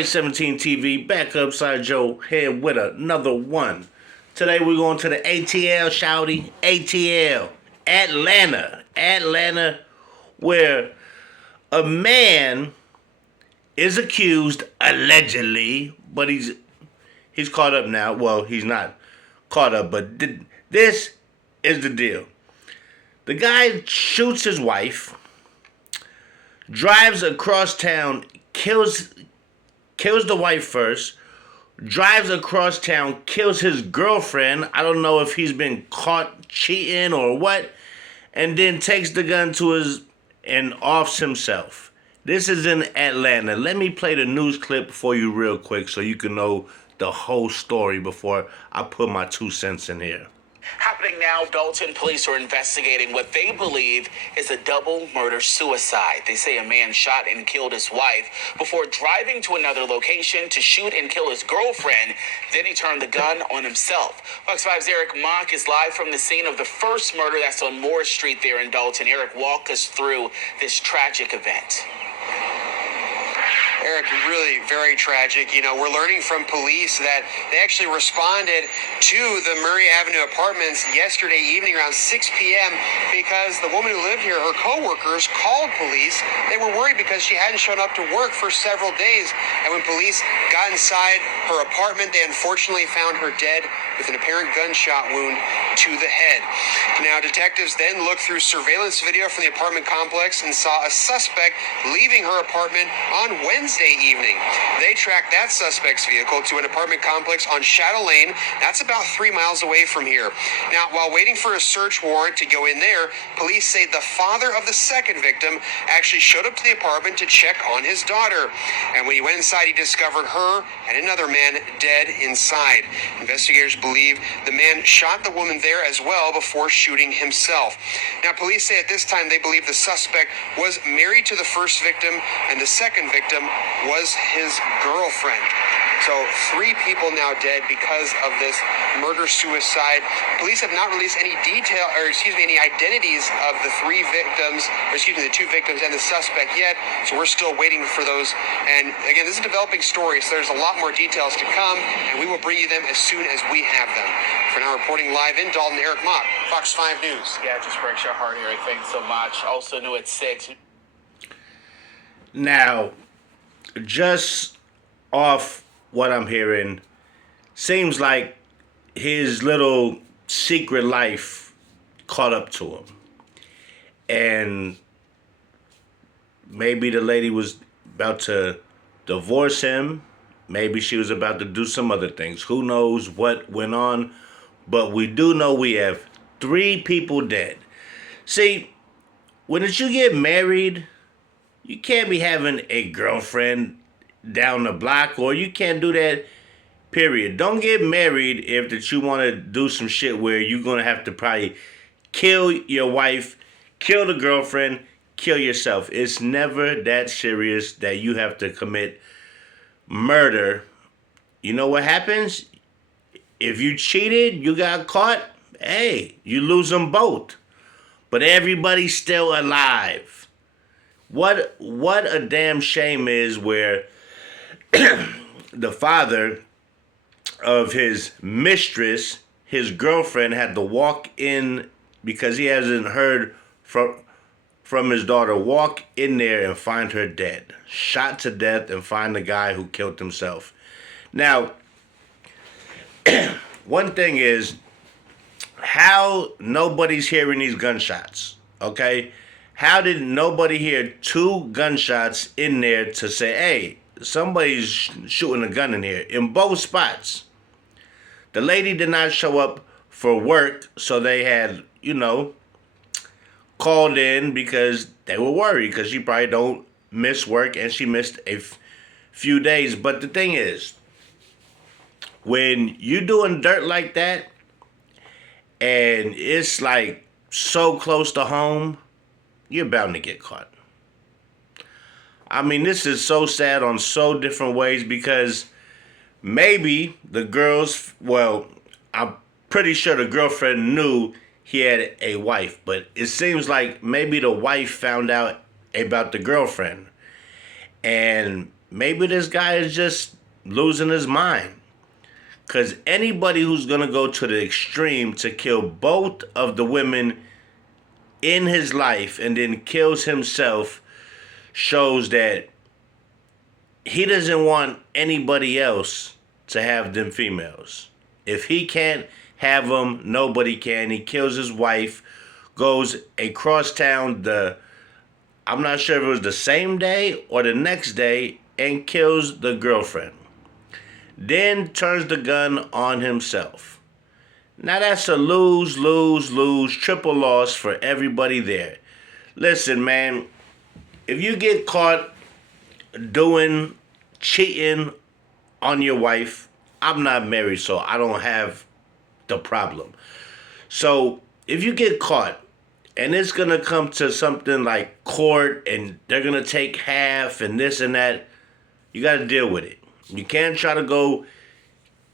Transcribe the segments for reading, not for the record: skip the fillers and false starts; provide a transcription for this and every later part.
Mike 17 TV, back upside Joe, here with another one. Today we're going to the ATL, shouty. ATL, Atlanta, where a man is accused, allegedly, but he's caught up now. Well, he's not caught up, but this is the deal. The guy shoots his wife, drives across town, kills the wife first, drives across town, kills his girlfriend. I don't know if he's been caught cheating or what, and then takes the gun to his and offs himself. This is in Atlanta. Let me play the news clip for you real quick so you can know the whole story before I put my 2 cents in here. Happening now, Dalton police are investigating what they believe is a double murder-suicide. They say a man shot and killed his wife before driving to another location to shoot and kill his girlfriend. Then he turned the gun on himself. Fox 5's Eric Mock is live from the scene of the first murder that's on Moore Street there in Dalton. Eric, walk us through this tragic event. Eric, really very tragic. You know, we're learning from police that they actually responded to the Murray Avenue apartments yesterday evening around 6 p.m. because the woman who lived here, her co-workers, called police. They were worried because she hadn't shown up to work for several days. And when police got inside her apartment, they unfortunately found her dead with an apparent gunshot wound to the head. Now, detectives then looked through surveillance video from the apartment complex and saw a suspect leaving her apartment on Wednesday evening. They tracked that suspect's vehicle to an apartment complex on Shadow Lane. That's about 3 miles away from here. Now, while waiting for a search warrant to go in there, police say the father of the second victim actually showed up to the apartment to check on his daughter. And when he went inside, he discovered her and another man dead inside. Investigators believe the man shot the woman there as well before shooting himself. Now, police say at this time they believe the suspect was married to the first victim and the second victim was his girlfriend. So 3 people now dead because of this murder-suicide. Police have not released any any identities of the 3 victims, the 2 victims and the suspect yet. So we're still waiting for those. And again, this is a developing story, so there's a lot more details to come, and we will bring you them as soon as we have them. For now, reporting live in Dalton, Eric Mock, Fox 5 News. Yeah, it just breaks your heart, Eric. Thanks so much. Also new at 6. Now, just off what I'm hearing, seems like his little secret life caught up to him. And maybe the lady was about to divorce him. Maybe she was about to do some other things. Who knows what went on? But we do know we have 3 people dead. See, when you get married, you can't be having a girlfriend down the block, or you can't do that, period. Don't get married if that you want to do some shit where you're going to have to probably kill your wife, kill the girlfriend, kill yourself. It's never that serious that you have to commit murder. You know what happens? If you cheated, you got caught, hey, you lose them both. But everybody's still alive. What a damn shame is where the father of his mistress, his girlfriend, had to walk in because he hasn't heard from his daughter, walk in there and find her dead, shot to death, and find the guy who killed himself. Now, one thing is how nobody's hearing these gunshots, okay? How did nobody hear 2 gunshots in there to say, hey, somebody's shooting a gun in here, in both spots? The lady did not show up for work, so they had, called in because they were worried because she probably don't miss work and she missed a few days. But the thing is, when you doing dirt like that and it's like so close to home, you're bound to get caught. I mean, this is so sad on so different ways because maybe the I'm pretty sure the girlfriend knew he had a wife, but it seems like maybe the wife found out about the girlfriend. And maybe this guy is just losing his mind. Because anybody who's going to go to the extreme to kill both of the women in his life and then kills himself shows that he doesn't want anybody else to have them females. If he can't have them, nobody can. He kills his wife, goes across town I'm not sure if it was the same day or the next day, and kills the girlfriend. Then turns the gun on himself. Now that's a lose, lose, lose, triple loss for everybody there. Listen, man, if you get caught cheating on your wife, I'm not married, so I don't have the problem. So if you get caught and it's going to come to something like court and they're going to take half and this and that, you got to deal with it. You can't try to go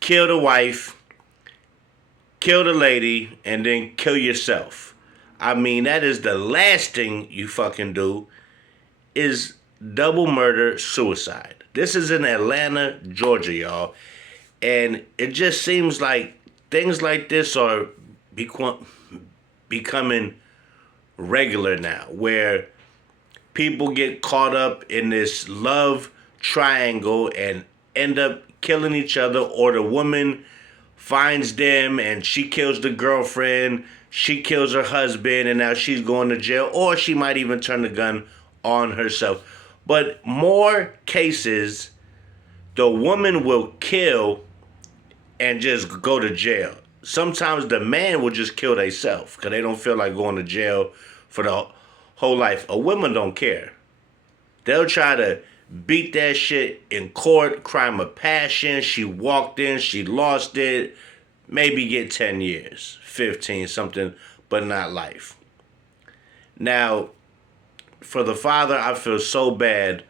kill the wife, kill the lady, and then kill yourself. I mean, that is the last thing you fucking do is double murder suicide. This is in Atlanta, Georgia, y'all. And it just seems like things like this are becoming regular now, where people get caught up in this love triangle and end up killing each other, or the woman finds them and she kills the girlfriend, she kills her husband, and now she's going to jail, or she might even turn the gun on herself. But more cases, the woman will kill and just go to jail. Sometimes the man will just kill themselves because they don't feel like going to jail for the whole life. A woman don't care. They'll try to beat that shit in court, crime of passion. She walked in, she lost it, maybe get 10 years, 15, something, but not life. Now, for the father, I feel so bad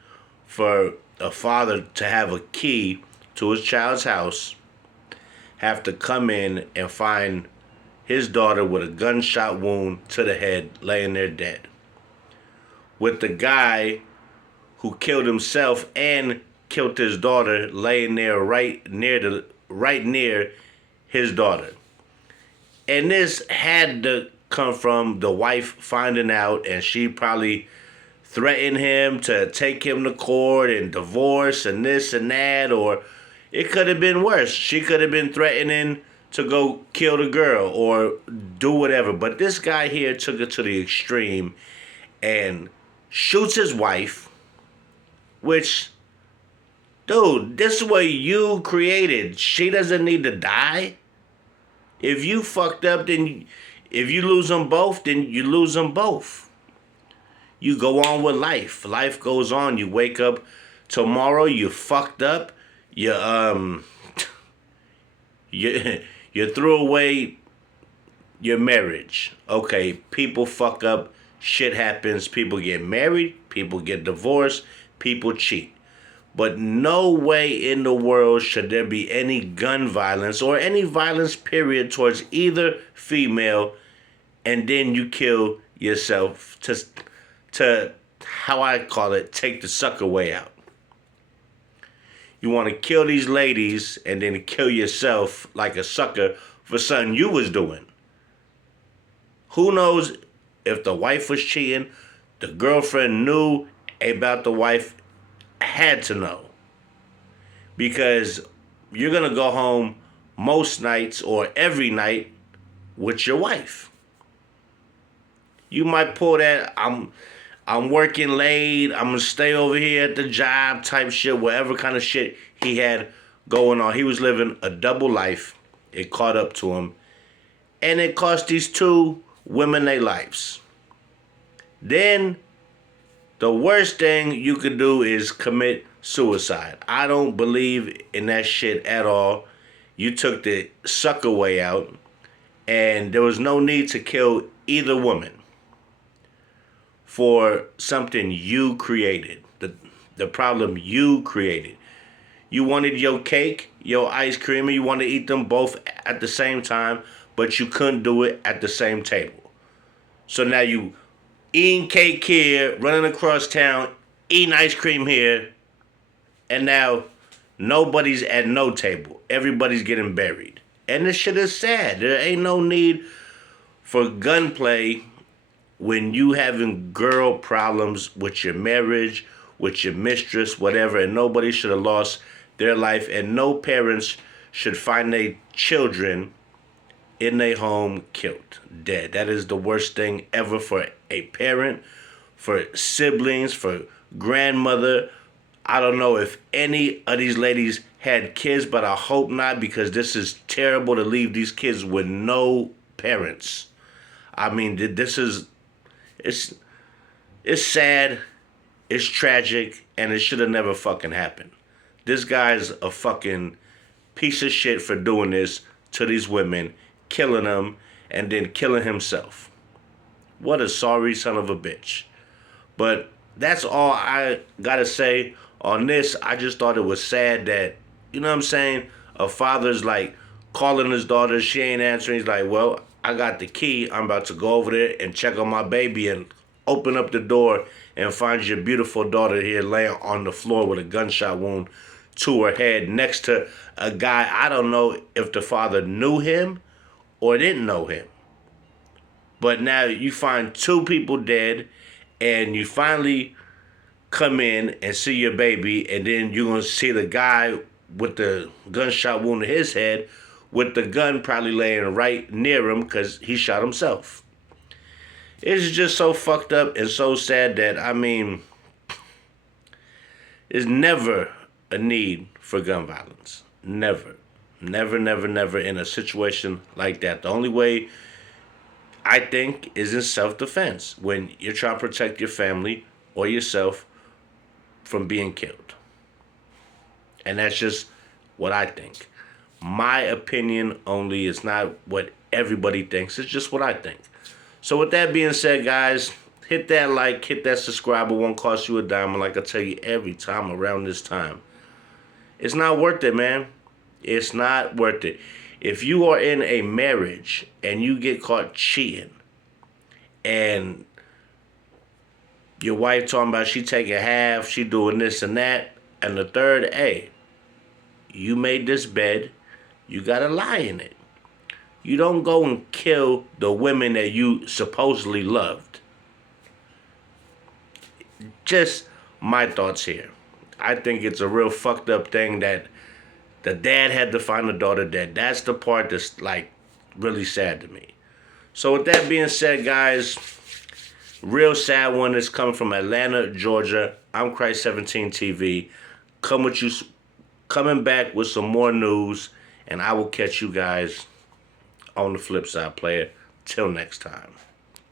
for a father to have a key to his child's house, have to come in and find his daughter with a gunshot wound to the head, laying there dead. With the guy who killed himself and killed his daughter laying there right near his daughter. And this had to come from the wife finding out, and she probably threatened him to take him to court and divorce and this and that, or it could have been worse. She could have been threatening to go kill the girl or do whatever. But this guy here took it to the extreme and shoots his wife, which, dude, this is what you created. She doesn't need to die. If you fucked up, then if you lose them both, then you lose them both. You go on with life. Life goes on. You wake up tomorrow, you fucked up. You threw away your marriage. Okay, people fuck up. Shit happens. People get married. People get divorced. People cheat. But no way in the world should there be any gun violence or any violence, period, towards either female, and then you kill yourself to how I call it, take the sucker way out. You want to kill these ladies and then kill yourself like a sucker for something you was doing. Who knows if the wife was cheating, the girlfriend knew about the wife, had to know. Because you're going to go home most nights or every night with your wife. You might pull that, I'm working late, I'm going to stay over here at the job type shit, whatever kind of shit he had going on. He was living a double life. It caught up to him. And it cost these two women their lives. Then, the worst thing you could do is commit suicide. I don't believe in that shit at all. You took the sucker way out, and there was no need to kill either woman for something you created, the problem you created. You wanted your cake, your ice cream, and you wanted to eat them both at the same time, but you couldn't do it at the same table. So now you eating cake here, running across town, eating ice cream here. And now nobody's at no table. Everybody's getting buried. And this shit is sad. There ain't no need for gunplay when you having girl problems with your marriage, with your mistress, whatever, and nobody should have lost their life, and no parents should find their children in their home killed, dead. That is the worst thing ever for a parent, for siblings, for grandmother. I don't know if any of these ladies had kids, but I hope not, because this is terrible to leave these kids with no parents. I mean, this is, it's sad, it's tragic, and it should have never fucking happened. This guy's a fucking piece of shit for doing this to these women, killing them, and then killing himself. What a sorry son of a bitch. But that's all I gotta say on this. I just thought it was sad that, you know what I'm saying, a father's like calling his daughter, she ain't answering. He's like, well, I got the key. I'm about to go over there and check on my baby, and open up the door and find your beautiful daughter here laying on the floor with a gunshot wound to her head next to a guy. I don't know if the father knew him or didn't know him. But now you find two people dead, and you finally come in and see your baby, and then you're going to see the guy with the gunshot wound in his head with the gun probably laying right near him because he shot himself. It's just so fucked up and so sad that, I mean, there's never a need for gun violence. Never. Never, never, never in a situation like that. The only way, I think, is in self-defense, when you're trying to protect your family or yourself from being killed. And that's just what I think. My opinion only. Is not what everybody thinks. It's just what I think. So with that being said, guys, hit that like, hit that subscribe. It won't cost you a dime. And like I tell you every time around this time, it's not worth it, man. It's not worth it. If you are in a marriage and you get caught cheating, and your wife talking about she taking half, she doing this and that, and the third, hey, you made this bed, you gotta lie in it. You don't go and kill the women that you supposedly loved. Just my thoughts here. I think it's a real fucked up thing that the dad had to find the daughter dead. That's the part that's like really sad to me. So with that being said, guys, real sad one is coming from Atlanta, Georgia. I'm Christ17 TV. Coming back with some more news, and I will catch you guys on the flip side, player. Till next time.